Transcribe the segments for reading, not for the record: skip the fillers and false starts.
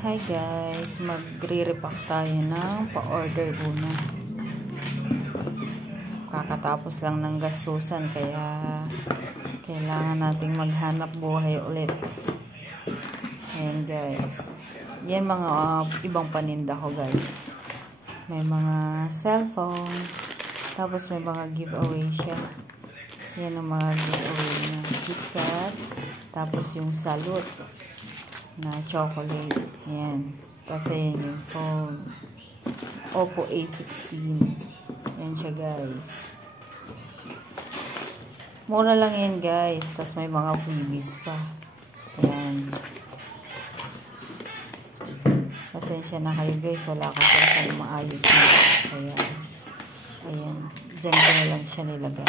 Hi guys, magre-repack tayo ng pa-order muna. Kakatapos lang ng gastusan kaya kailangan nating maghanap buhay ulit. Ayan guys. Yan mga ibang paninda ko guys. May mga cellphone, tapos may mga giveaway siya. Yan ang mga giveaway niya. KitKat, tapos yung Salud na chocolate. Yan. Kasi yung phone. Oppo A16. Yan siya guys. Mura lang yan guys. Tapos may mga freebies pa. Yan. Pasensya na kayo guys. Wala kasi ako maayos na. Kaya, ayan. Diyan ko na lang siya nilagay.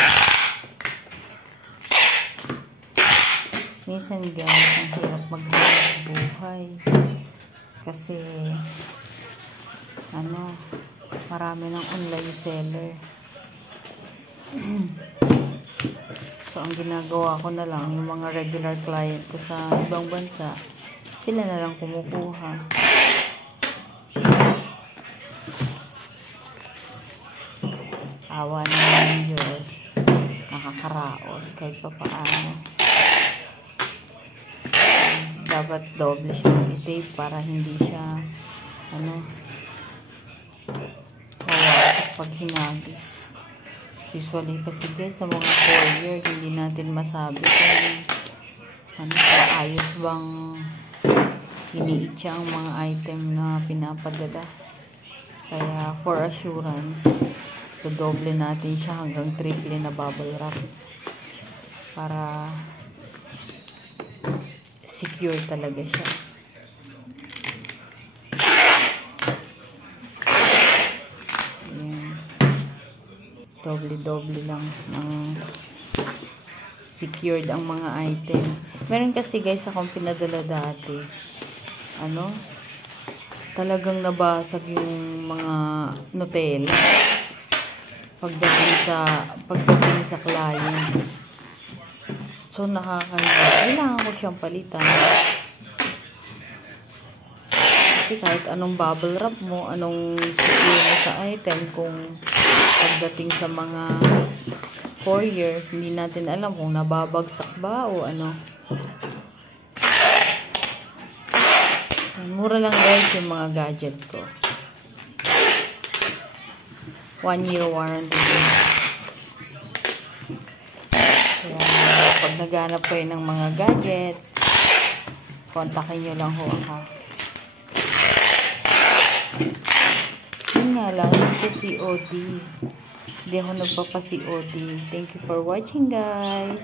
Minsan guys, ang hirap maghanap buhay. Kasi, marami ng online seller. So, ang ginagawa ko na lang, yung mga regular client ko sa ibang bansa, sila na lang kumukuha. Awa naman ng Diyos. Nakakaraos kahit pa paano. Dapat doble siya i-tape para hindi siya hawasak pag hinagis. Usually kasi guys sa mga courier hindi natin masabi kung ayos bang iniit siya ang mga item na pinapadala. Kaya for assurance doble natin siya hanggang triple na bubble wrap para secure talaga siya. Ayan. Doble lang ng secured ang mga item. Meron kasi guys akong pinadala dati. Talagang nabasag yung mga Nutella. Pagdating sa client. So, kailangan ko siyang palitan. Kasi kahit anong bubble wrap mo, anong secure mo sa item, kung pagdating sa mga courier, hindi natin alam kung nababagsak ba o ano. Mura lang guys yung mga gadget ko. 1 year warranty din. Kaya, pag naghanap kayo ng mga gadgets, kontakin nyo lang ho ako. Yun nga lang, COD. Hindi ako nagpapa-COD. Thank you for watching guys.